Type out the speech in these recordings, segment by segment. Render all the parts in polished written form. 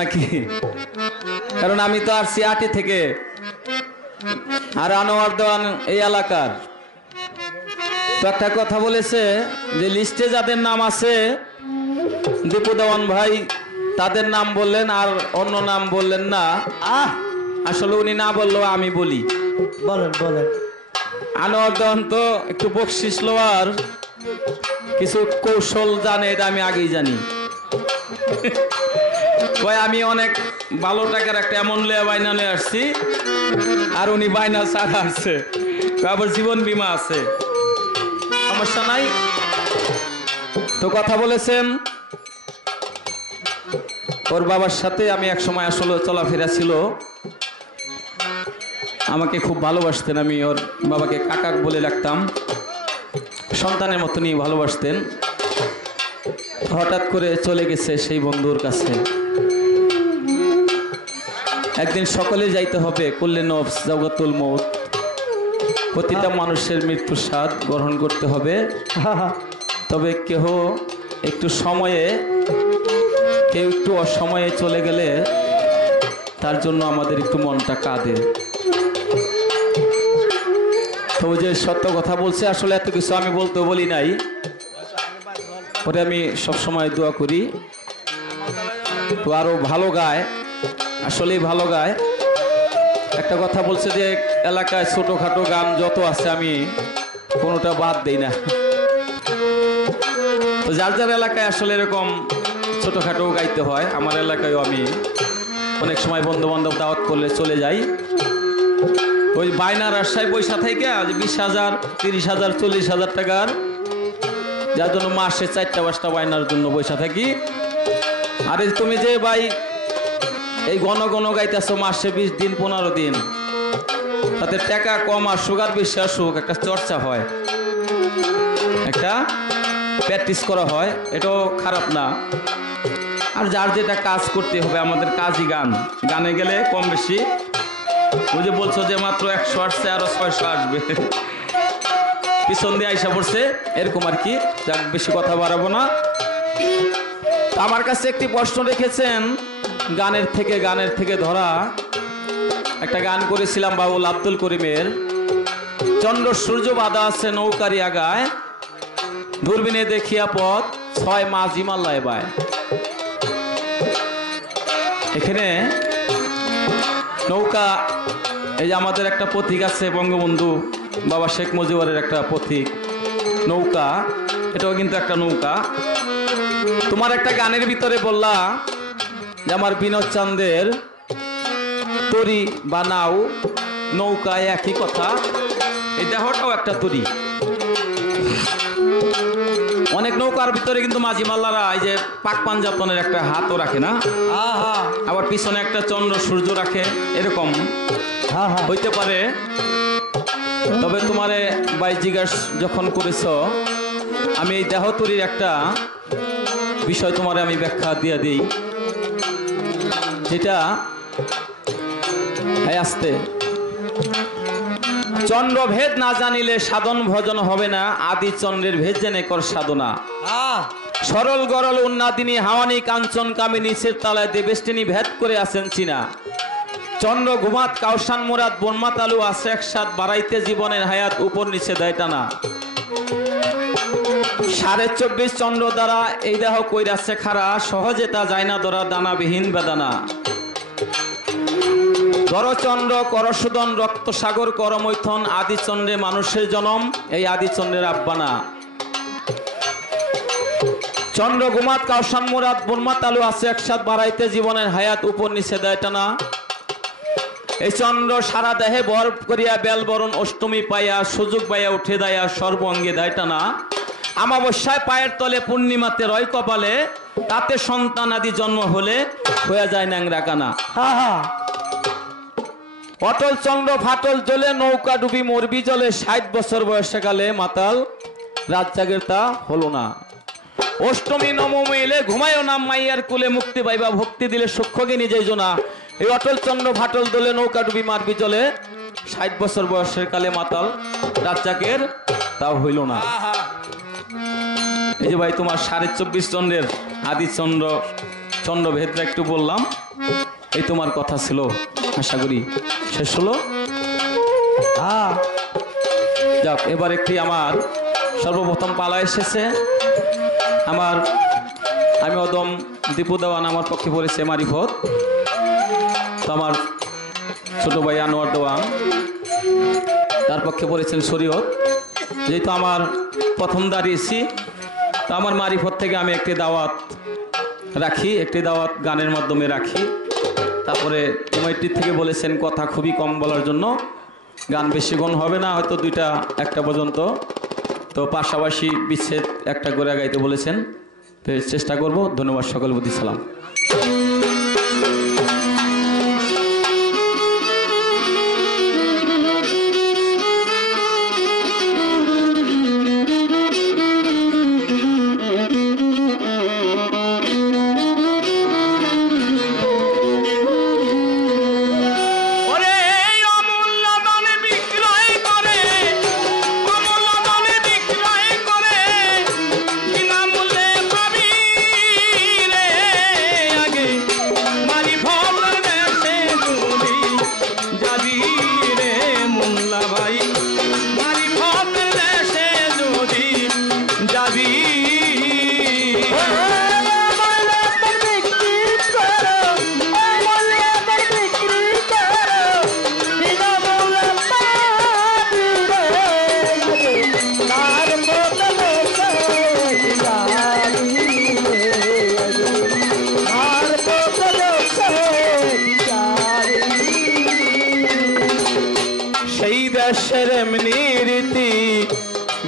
নাকি, কারণ আমি তো আসছি আটি থেকে, আর আনোয়ার দেওয়ান এই এলাকার। তো একটা কথা বলেছে যে লিস্টে যাদের নাম আছে দীপু দেওয়ান ভাই তাদের নাম বললেন আর অন্য নাম বললেন না। আসলে উনি না বললেও আমি বলি। বলেন বলেন। আনোয়ার দেওয়ান তো একটু বকশিস লওয়ার কিছু কৌশল জানে, এটা আমি আগেই জানি। আমি অনেক ভালো টাকার একটা এমন বায়না নিয়ে আসছি, আর উনি বায়না ছাড়া আছে, আবার জীবন বীমা আছে, সমস্যা নাই। তো কথা বলেছেন ওর বাবার সাথে আমি এক সময় আসলে চলাফেরা ছিল, আমাকে খুব ভালোবাসতেন, আমি ওর বাবাকে কাকা বলে রাখতাম, সন্তানের মতনই ভালোবাসতেন। হঠাৎ করে চলে গেছে সেই বন্ধুর কাছে। একদিন সকলে যাইতে হবে, কুল্লে নফস জাওগাতুল মউত, প্রতিটা মানুষের মৃত্যুর স্বাদ গ্রহণ করতে হবে। তবে কেহ একটু সময়ে, কেউ একটু অসময়ে চলে গেলে তার জন্য আমাদের একটু মনটা কাঁদে। তো যে সত্য কথা বলছে, আসলে এত কিছু আমি বলতে বলি নাই, ওরে আমি সবসময় দোয়া করি। তো আরো ভালো গায়, আসলেই ভালো গায়। একটা কথা বলছে যে এলাকায় ছোটখাটো গান যত আছে আমি কোনোটা বাদ দেই না। তো যার যার এলাকায় আসলে এরকম ছোটখাটো গাইতে হয়, আমার এলাকায়ও আমি অনেক সময় বন্ধু বান্ধব দাওয়াত করলে চলে যাই। ওই বায়নার আশায় পয়সা থেকে 20,000, 30,000, 40,000 টাকার, যার জন্য মাসে 4টা-5টা বায়নার জন্য পয়সা থাকি। আরে তুমি যে ভাই এই ঘন ঘন গাইতেছো মাসে 20 দিন 15 দিন, তাতে টাকা কম আর সুগার বেশি আসুক, একটা চর্চা হয়, একটা প্র্যাকটিস করা হয়, এটাও খারাপ না। আর যার যেটা কাজ করতে হবে, আমাদের কাজই গান, গানে গেলে কম বেশি ওই যে বলছো যে মাত্র 100 আসছে আরো 600 আসবে, পিছন দিয়ে আইসা পড়ছে, এরকম আর কি। যাক, বেশি কথা বাড়াবো না। আমার কাছে একটি প্রশ্ন রেখেছেন, গানের থেকে ধরা একটা গান করেছিলাম বাউল আব্দুল করিমের, চন্দ্র সূর্য বাঁধা আছে নৌকারি আগায়, দূরবীনে দেখিয়া পথ 6 মাস হিমালয় বায়। এখানে নৌকা, এই যে আমাদের একটা প্রতীক আছে, বঙ্গবন্ধু বাবা শেখ মুজিবুরের একটা প্রতীক নৌকা, এটাও কিন্তু একটা নৌকা। তোমার একটা গানের ভিতরে বললা যে আমার বিনোদ চাঁদের তরি বা নাও নৌকায় একই কথা, এই দেহটাও একটা তরি। অনেক নৌকার ভিতরে কিন্তু মাঝি মাল্লারা এই যে পাক পাঞ্জাতনের একটা হাতও রাখে না, আবার পিছনে একটা চন্দ্র সূর্য রাখে, এরকম হইতে পারে। তবে তোমারে ভাই জিজ্ঞাসা যখন করেছ, আমি এই দেহ তরির একটা বিষয় তোমারে আমি ব্যাখ্যা দিয়ে দিই, যেটা আসতে চন্দ্র ভেদ না জানিলে সাধন ভজন হবে না, আদি চন্দ্রের ভেদ জেনে কর সাধনা। সরল গরল উন্নাদিনী হাওয়ানি কাঞ্চন কামে নিচের তালায় দেবেষ্টিনী ভেদ করে আছেন চীনা। চন্দ্র ঘুমাত কাউসান মুরাদ বনমা তালু আছে একসাথ, বাড়াইতে জীবনের হায়াত উপর নিচে দেয় টানা। 24.5 চন্দ্র দ্বারা এই দেহ কইরাছে খারা, সহজে তা যায় না ধরা দানাবিহীন বেদানা। ধরচন্দ্র করসুদন রক্ত সাগর করমৈথন, আদিচন্দ্রে মানুষের জনম, এই আদিচন্দ্রের আব্বানা। চন্দ্র গুমাত কাউসান মুরাদ বনমা তালু আছে একসাথ, বাড়াইতে জীবনের হায়াত উপর নিচে দেয় টানা। এই চন্দ্র সারা দেহে বর করিয়া বেল বরণ অষ্টমী পাইয়া, সুযোগ পাইয়া উঠে দেয়া সর্বঙ্গে দেয় টানা। আমাবস্যায় পায়ের তলে পূর্ণিমাতে রয় কপালে, তাতে সন্তান আদি জন্ম হলে হয়ে যায় ন্যাংরা কানা। অটল চন্দ্র ফাটল জলে নৌকা ডুবি মরবি জলে, 60 বছর বয়সে কালে মাতাল রাত জাগের তা হলো না। অষ্টমী নবমী এলে ঘুমায়ও নাম মাইয়ার কুলে, মুক্তি পাইবা ভক্তি দিলে সূক্ষ্মকে নিজেই জোনা। এই অটল চন্দ্র ফাটল দোলে নৌকা ডুবি মারবি জলে, 60 বছর বয়সের কালে মাতাল রাত জাগের তাও হইল না। এই যে ভাই তোমার 24.5 চন্দ্রের আদি চন্দ্র চন্দ্রভেদটা একটু বললাম। এই তোমার কথা ছিল, আশা করি শেষ হলো। যাক, এবার একটি আমার সর্বপ্রথম পালা এসেছে। আমি অদম দীপু দেওয়ান, আমার পক্ষে পড়েছে মারিফত। তো আমার ছোট ভাই আনোয়ার দেওয়ান, তার পক্ষে পড়েছেন শরীয়ত। যেহেতু আমার প্রথম দাঁড়িয়েছি, তো আমার মারিফত থেকে আমি একটি দাওয়াত রাখি, একটি দাওয়াত গানের মাধ্যমে রাখি। তারপরে কমিটির থেকে বলেছেন কথা খুবই কম বলার জন্য, গান বেশিক্ষণ হবে না, হয়তো 2টা 1টা পর্যন্ত। তো পাশাপাশি বিচ্ছেদ একটা করে গাইতে বলেছেন, তো চেষ্টা করব। ধন্যবাদ, সকল প্রতি সালাম।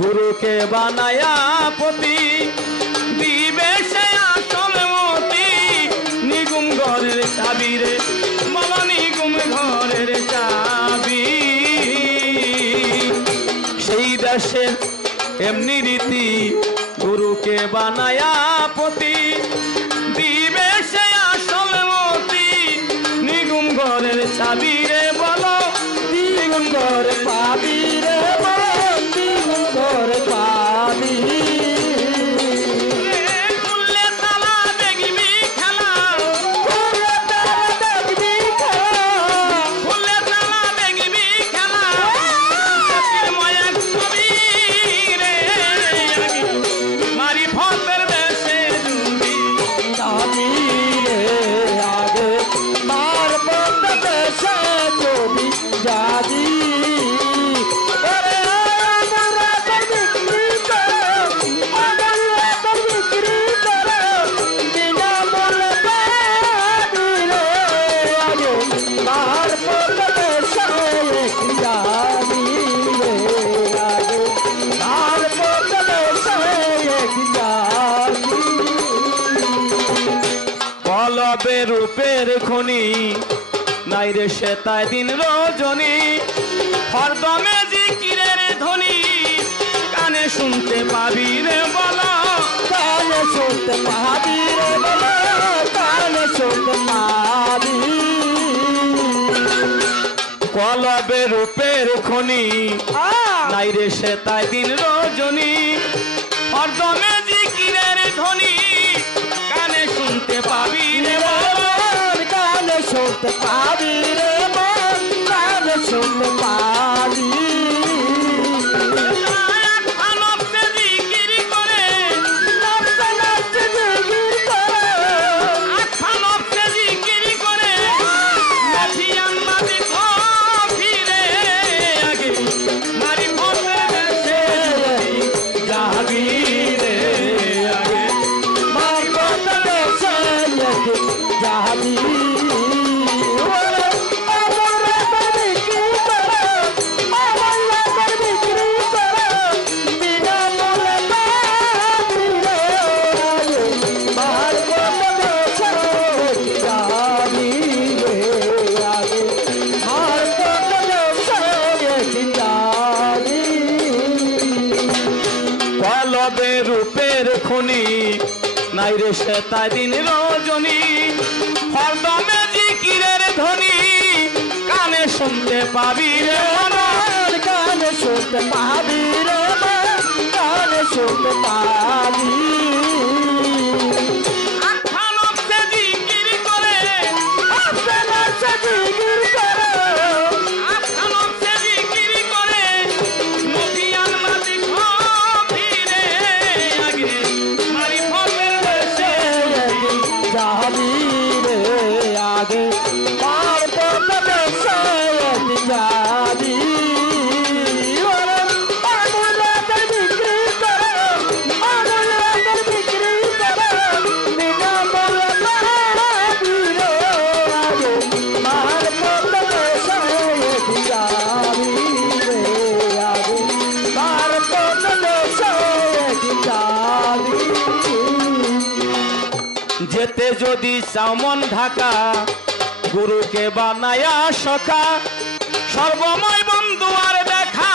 गुरु के बनाया पति दिवे से आसल मती निगुम घरेर चाबी रे बाबा निगुम घरेर चाबी सेई देशेर एमनी रीति गुरु के बनाया पति दिवे से आसल मती निगुम घरेर चाबी रे बोलो निगुम घर पाबी रे रूपेर खनि नाई रे सेताय दिन रजनी हरदमे जिकिरेर ध्वनि काने शुनते पाबी रे बोलो काने शुनते पाबी रे बोलो काने शुनते पाबी कलबे रूपेर खनि नाई रे सेताय दिन रजनी हरदमे जिकिरेर ध्वनि काने शुनते पाबी रे শুনতে পাবি রে মন কানে শুনতে পাবি रूपेर खनि नाई रे सेताय दिन रजनी हरदमे जिकिरेर ध्वनि काने शुनते पाबी रे मन काने शुनते पाबी रे मन काने शुनते पाबी আগে পার্বত্য দেশে যাবি যেতে যদি চামন ঢাকা গুরুকে বানায়া সখা সর্বময় বন্ধু আর দেখা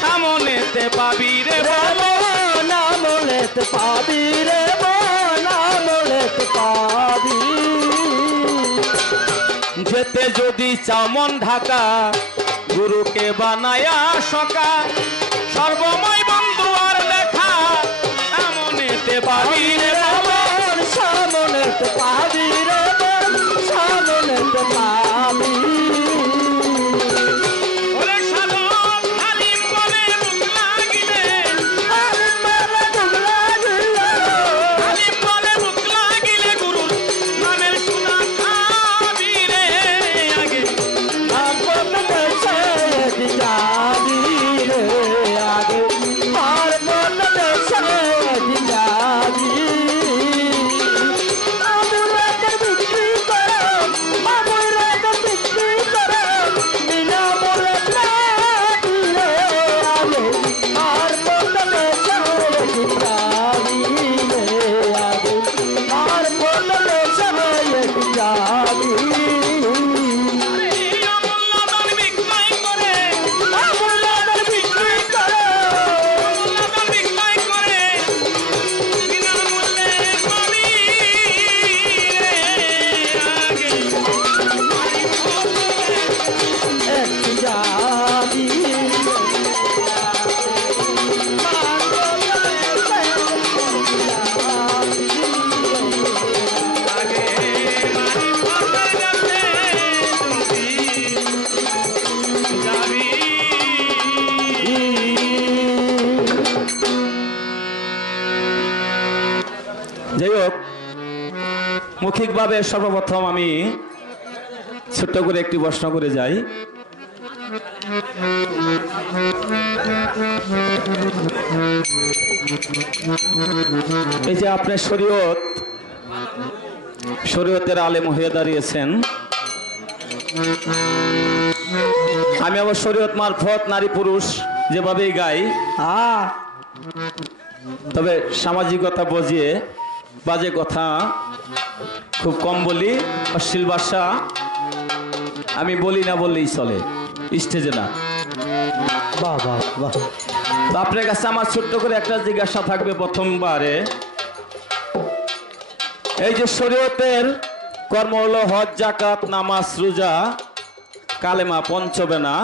সামনেতে পাবি রে নামলেতে পাবি রে নামলেতে পাবি যেতে যদি চামন ঢাকা গুরুকে বানায়া সখা সর্বময় বন্ধু আর দেখা সামনেতে পাবি রে সামনেতে পাবি রে সামনেতে পাবি যাই হোক মৌখিকভাবে সর্বপ্রথম আমি ছোট্ট করে একটি প্রশ্ন করে যাই। এই যে আপনি শরীয়তের আলেম হয়ে দাঁড়িয়েছেন, আমি আবার শরীয়ত মারফত নারী পুরুষ যেভাবেই গাই, তবে সামাজিকতা বুঝিয়ে বাজে কথা খুব কম বলি, অশ্লীল ভাষা আমি বলি না বললেই চলে, স্টেজে না। তো আপনার কাছে আমার ছোট্ট করে একটা জিজ্ঞাসা থাকবে প্রথমবারে, এই যে শরীয়তের কর্ম হলো হজ যাকাত নামাজ রোজা কালেমা পঞ্চবেনা,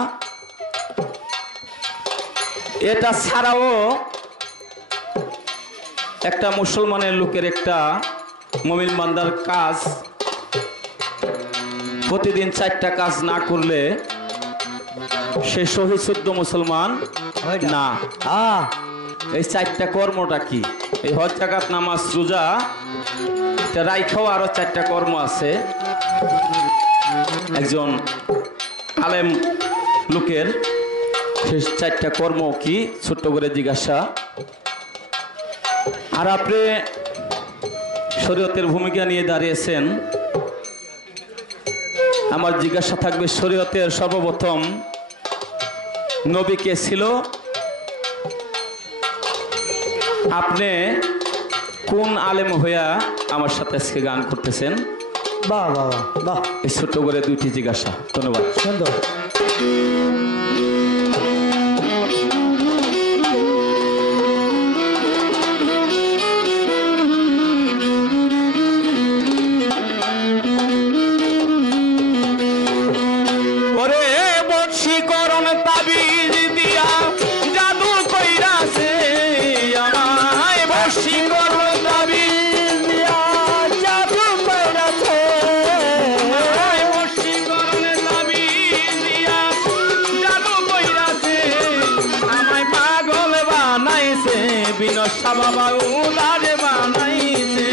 এটা ছাড়াও একটা মুসলমানের লোকের একটা মুমিন বান্দার কাজ প্রতিদিন 4টা কাজ না করলে সে সহি শুদ্ধ মুসলমান না। এই 4টা কর্মটা কি? এই হজ যাকাত নামাজ রোজা রাইখাও আরো 4টা কর্ম আছে। একজন আলেম লোকের সেই 4টা কর্ম কি ছোট্ট করে জিজ্ঞাসা। আর আপনি শরীয়তের ভূমিকা নিয়ে দাঁড়িয়েছেন, আমার জিজ্ঞাসা থাকবে শরীয়তের সর্বপ্রথম নবী কে ছিল? আপনি কোন আলেম হইয়া আমার সাথে আজকে গান করতেছেন? বাহ বাহ বাহ, এই ছোট্ট করে 2টি জিজ্ঞাসা। ধন্যবাদ। সুন্দর। বিনশা বাবা উদারে বানাইছে